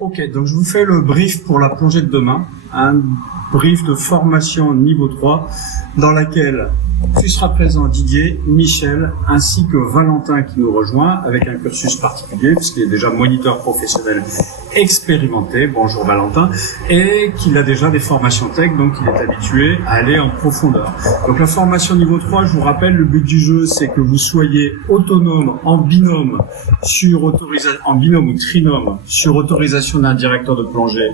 Ok, donc je vous fais le brief pour la plongée de demain, un brief de formation niveau 3 dans laquelle tu seras présent Didier, Michel ainsi que Valentin qui nous rejoint avec un cursus particulier puisqu'il est déjà moniteur professionnel expérimenté, bonjour Valentin, et qu'il a déjà des formations tech, donc il est habitué à aller en profondeur. Donc la formation niveau 3, je vous rappelle, le but du jeu c'est que vous soyez autonome en binôme en binôme ou trinôme sur autorisation d'un directeur de plongée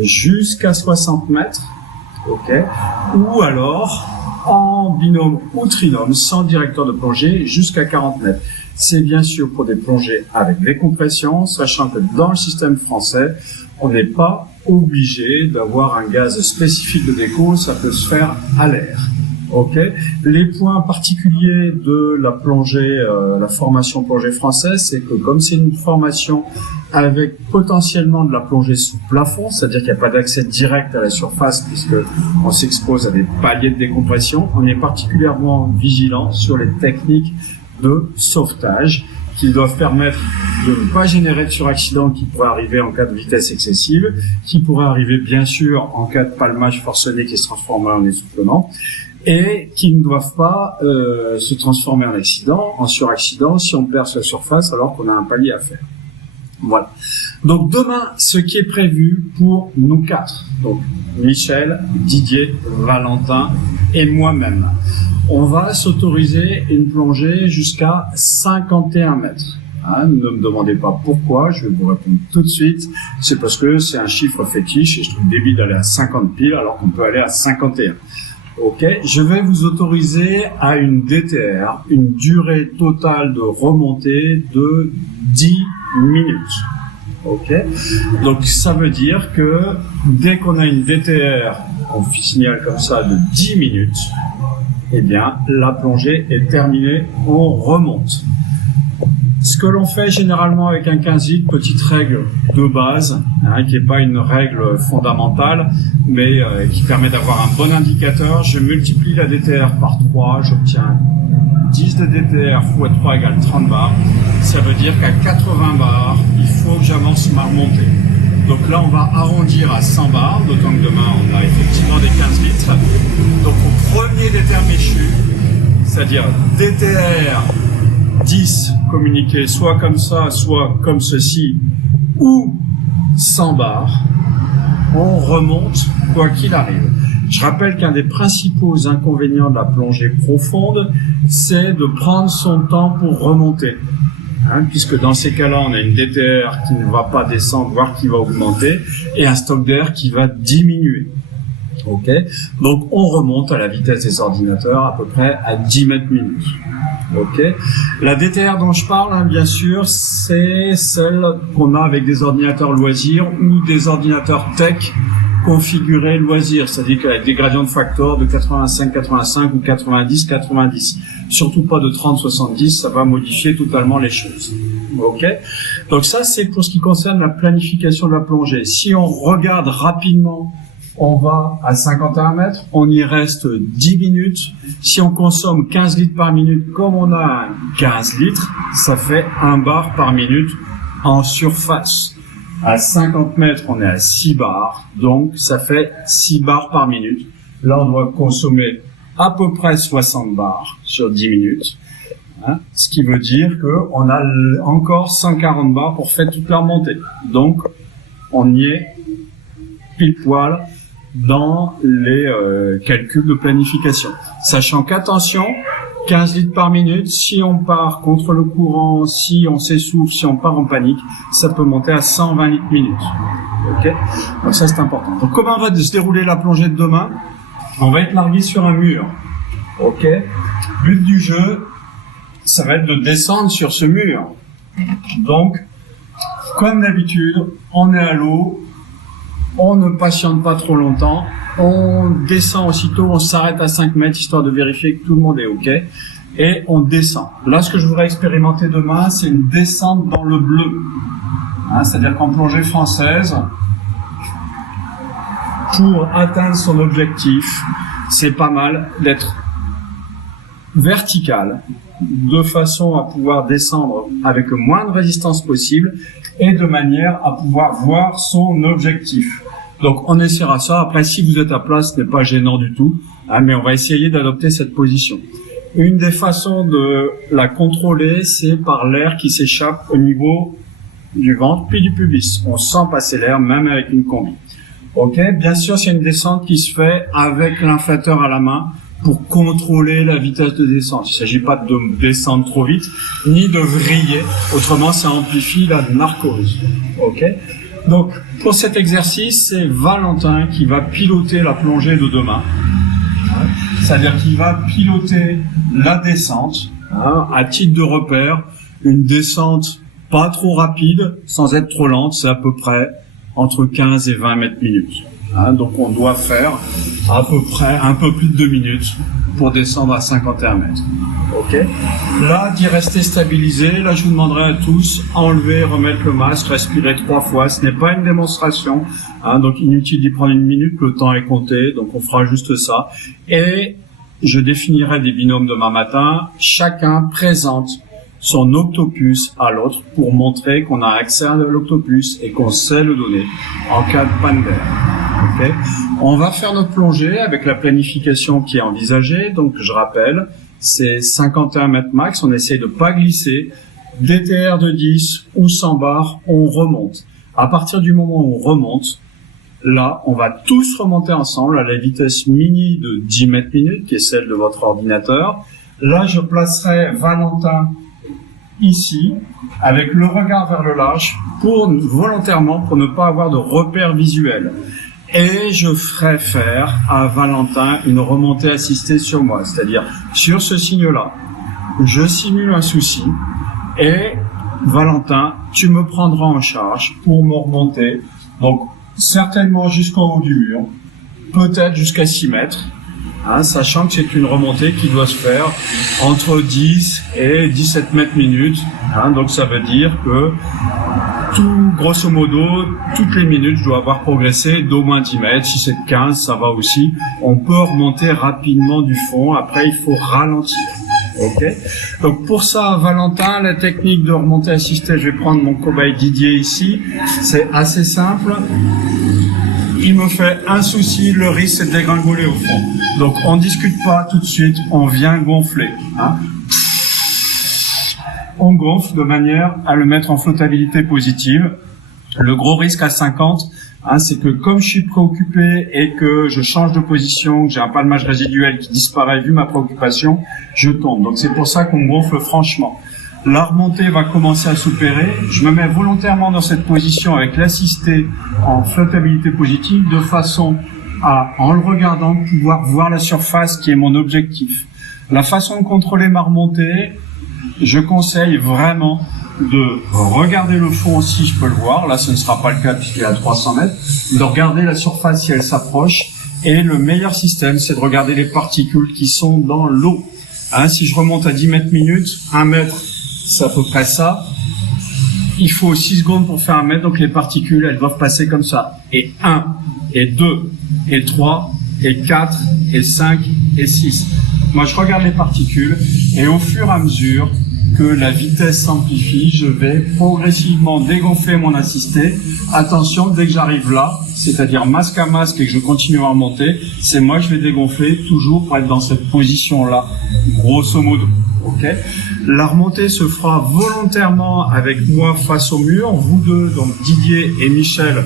jusqu'à 60 mètres, ok, ou alors en binôme ou trinôme sans directeur de plongée jusqu'à 40 mètres. C'est bien sûr pour des plongées avec décompression, sachant que dans le système français, on n'est pas obligé d'avoir un gaz spécifique de déco, ça peut se faire à l'air. Ok. Les points particuliers de la plongée, la formation plongée française, c'est que comme c'est une formation avec potentiellement de la plongée sous plafond, c'est-à-dire qu'il n'y a pas d'accès direct à la surface puisque on s'expose à des paliers de décompression, on est particulièrement vigilant sur les techniques de sauvetage qui doivent permettre de ne pas générer de suraccident qui pourrait arriver en cas de vitesse excessive, qui pourrait arriver bien sûr en cas de palmage forcené qui se transforme en essoufflement, et qui ne doivent pas se transformer en suraccident si on perd sa surface alors qu'on a un palier à faire. Voilà. Donc demain, ce qui est prévu pour nous quatre, donc Michel, Didier, Valentin et moi-même, on va s'autoriser une plongée jusqu'à 51 mètres. Hein, ne me demandez pas pourquoi, je vais vous répondre tout de suite. C'est parce que c'est un chiffre fétiche et je trouve débile d'aller à 50 piles alors qu'on peut aller à 51. Ok, je vais vous autoriser à une DTR, une durée totale de remontée de 10 minutes. Ok, donc ça veut dire que dès qu'on a une DTR, on signale comme ça de 10 minutes, eh bien la plongée est terminée, on remonte. Ce que l'on fait généralement avec un 15 litres, petite règle de base, hein, qui n'est pas une règle fondamentale, mais qui permet d'avoir un bon indicateur, je multiplie la DTR par 3, j'obtiens 10 de DTR x 3 égale 30 bars. Ça veut dire qu'à 80 bars, il faut que j'avance ma remontée. Donc là, on va arrondir à 100 bars, d'autant que demain, on a effectivement des 15 litres. Donc au premier DTR méchu, c'est-à-dire DTR 10 communiqué soit comme ça, soit comme ceci, ou 100 bars, on remonte quoi qu'il arrive. Je rappelle qu'un des principaux inconvénients de la plongée profonde, c'est de prendre son temps pour remonter. Hein, puisque dans ces cas-là, on a une DTR qui ne va pas descendre, voire qui va augmenter, et un stock d'air qui va diminuer. Ok, donc on remonte à la vitesse des ordinateurs à peu près à 10 mètres minutes. Ok, la DTR dont je parle, hein, bien sûr, c'est celle qu'on a avec des ordinateurs loisirs ou des ordinateurs tech configurés loisirs, c'est-à-dire qu'avec des gradients de factor de 85-85 ou 90-90. Surtout pas de 30-70, ça va modifier totalement les choses. Ok, donc ça c'est pour ce qui concerne la planification de la plongée. Si on regarde rapidement, on va à 51 mètres, on y reste 10 minutes. Si on consomme 15 litres par minute, comme on a 15 litres, ça fait 1 bar par minute en surface. À 50 mètres, on est à 6 bars, donc ça fait 6 bars par minute. Là, on doit consommer à peu près 60 bars sur 10 minutes. Hein, ce qui veut dire qu'on a encore 140 bars pour faire toute la remontée. Donc, on y est pile poil dans les calculs de planification. Sachant qu'attention, 15 litres par minute, si on part contre le courant, si on s'essouffle, si on part en panique, ça peut monter à 120 litres minute. Ok, donc ça c'est important. Donc comment va se dérouler la plongée de demain? On va être largué sur un mur. Ok, but du jeu, ça va être de descendre sur ce mur. Donc, comme d'habitude, on est à l'eau. On ne patiente pas trop longtemps, on descend aussitôt, on s'arrête à 5 mètres histoire de vérifier que tout le monde est OK, et on descend. Là, ce que je voudrais expérimenter demain, c'est une descente dans le bleu. Hein, c'est-à-dire qu'en plongée française, pour atteindre son objectif, c'est pas mal d'être vertical, de façon à pouvoir descendre avec le moins de résistance possible, et de manière à pouvoir voir son objectif. Donc on essaiera ça. Après, si vous êtes à plat, ce n'est pas gênant du tout, hein, mais on va essayer d'adopter cette position. Une des façons de la contrôler, c'est par l'air qui s'échappe au niveau du ventre puis du pubis. On sent passer l'air même avec une combi. Ok, bien sûr, c'est une descente qui se fait avec l'inflateur à la main pour contrôler la vitesse de descente. Il ne s'agit pas de descendre trop vite, ni de vriller. Autrement, ça amplifie la narcose. Ok. Donc, pour cet exercice, c'est Valentin qui va piloter la plongée de demain. C'est-à-dire qu'il va piloter la descente, hein, à titre de repère, une descente pas trop rapide, sans être trop lente, c'est à peu près entre 15 et 20 mètres minutes. Hein, donc on doit faire à peu près un peu plus de 2 minutes pour descendre à 51 mètres. Ok. Là, d'y rester stabilisé. Là, je vous demanderai à tous enlever, remettre le masque, respirer 3 fois. Ce n'est pas une démonstration, hein, donc inutile d'y prendre 1 minute. Le temps est compté, donc on fera juste ça. Et je définirai des binômes demain matin. Chacun présente son octopus à l'autre pour montrer qu'on a accès à l'octopus et qu'on sait le donner en cas de panne d'air. Okay. On va faire notre plongée avec la planification qui est envisagée. Donc, je rappelle, c'est 51 mètres max. On essaye de pas glisser. DTR de 10 ou 100 bars, on remonte. À partir du moment où on remonte, là, on va tous remonter ensemble à la vitesse mini de 10 mètres minutes, qui est celle de votre ordinateur. Là, je placerai Valentin ici, avec le regard vers le large, volontairement, pour ne pas avoir de repère visuel. Et je ferai faire à Valentin une remontée assistée sur moi, c'est-à-dire sur ce signe-là, je simule un souci et Valentin, tu me prendras en charge pour me remonter, donc certainement jusqu'en haut du mur, peut-être jusqu'à 6 mètres, hein, sachant que c'est une remontée qui doit se faire entre 10 et 17 mètres minutes, hein, donc ça veut dire que grosso modo, toutes les minutes, je dois avoir progressé d'au moins 10 mètres. Si c'est de 15, ça va aussi. On peut remonter rapidement du fond. Après, il faut ralentir. Ok. Donc, pour ça, Valentin, la technique de remontée assistée, je vais prendre mon cobaye Didier ici. C'est assez simple. Il me fait un souci, le risque, c'est de dégringoler au fond. Donc, on discute pas tout de suite, on vient gonfler, hein. On gonfle de manière à le mettre en flottabilité positive. Le gros risque à 50, hein, c'est que comme je suis préoccupé et que je change de position, que j'ai un palmage résiduel qui disparaît vu ma préoccupation, je tombe. Donc c'est pour ça qu'on gonfle franchement. La remontée va commencer à s'opérer. Je me mets volontairement dans cette position avec l'assisté en flottabilité positive de façon à, en le regardant, pouvoir voir la surface qui est mon objectif. La façon de contrôler ma remontée, je conseille vraiment de regarder le fond si je peux le voir. Là, ce ne sera pas le cas puisqu'il est à 300 mètres. De regarder la surface si elle s'approche. Et le meilleur système, c'est de regarder les particules qui sont dans l'eau. Hein, si je remonte à 10 mètres minutes, 1 mètre, c'est à peu près ça. Il faut 6 secondes pour faire 1 mètre, donc les particules, elles doivent passer comme ça. Et 1, et 2, et 3, et 4, et 5, et 6. Moi, je regarde les particules, et au fur et à mesure que la vitesse s'amplifie, je vais progressivement dégonfler mon assisté. Attention, dès que j'arrive là, c'est-à-dire masque à masque et que je continue à remonter, c'est moi je vais dégonfler toujours pour être dans cette position-là, grosso modo. Okay. La remontée se fera volontairement avec moi face au mur. Vous deux, donc Didier et Michel,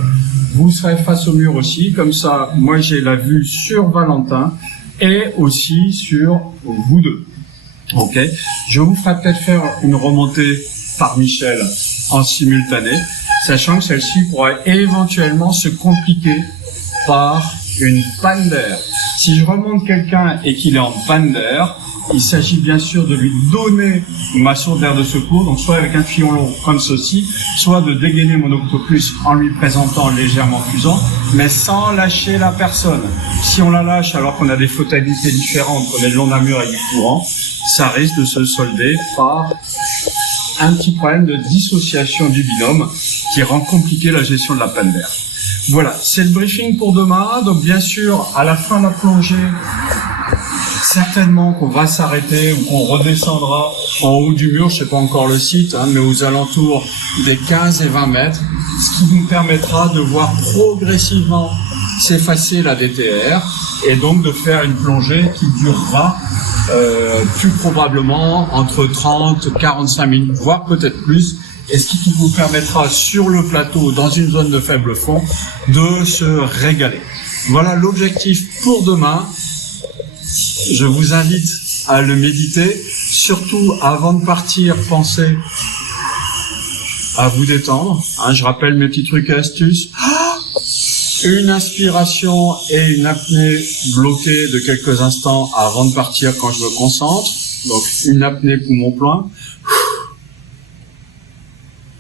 vous serez face au mur aussi. Comme ça, moi j'ai la vue sur Valentin et aussi sur vous deux. Ok, je vous ferai peut-être faire une remontée par Michel en simultané, sachant que celle-ci pourrait éventuellement se compliquer par une panne d'air. Si je remonte quelqu'un et qu'il est en panne d'air, il s'agit bien sûr de lui donner ma source d'air de secours, donc soit avec un tuyau long comme ceci, soit de dégainer mon octopus en lui présentant légèrement fusant, mais sans lâcher la personne. Si on la lâche alors qu'on a des flottabilités différentes, qu'on est le long d'un mur avec du courant, ça risque de se solder par un petit problème de dissociation du binôme qui rend compliqué la gestion de la panne d'air. Voilà, c'est le briefing pour demain. Donc bien sûr, à la fin de la plongée, certainement qu'on va s'arrêter ou qu'on redescendra en haut du mur, je sais pas encore le site, hein, mais aux alentours des 15 et 20 mètres, ce qui nous permettra de voir progressivement s'effacer la DTR et donc de faire une plongée qui durera plus probablement entre 30 et 45 minutes, voire peut-être plus, et ce qui vous permettra sur le plateau, dans une zone de faible fond, de se régaler. Voilà l'objectif pour demain. Je vous invite à le méditer. Surtout, avant de partir, pensez à vous détendre. Hein, je rappelle mes petits trucs et astuces. Une inspiration et une apnée bloquée de quelques instants avant de partir quand je me concentre. Donc, une apnée poumon plein.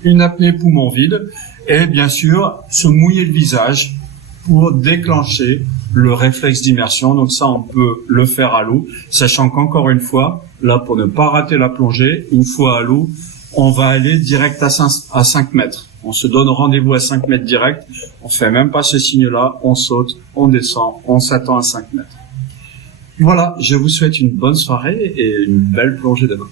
Une apnée poumon vide. Et bien sûr, se mouiller le visage pour déclencher le réflexe d'immersion. Donc ça, on peut le faire à l'eau, sachant qu'encore une fois, là, pour ne pas rater la plongée, une fois à l'eau, on va aller direct à 5 mètres. On se donne rendez-vous à 5 mètres direct. On fait même pas ce signe-là. On saute, on descend, on s'attend à 5 mètres. Voilà, je vous souhaite une bonne soirée et une belle plongée demain.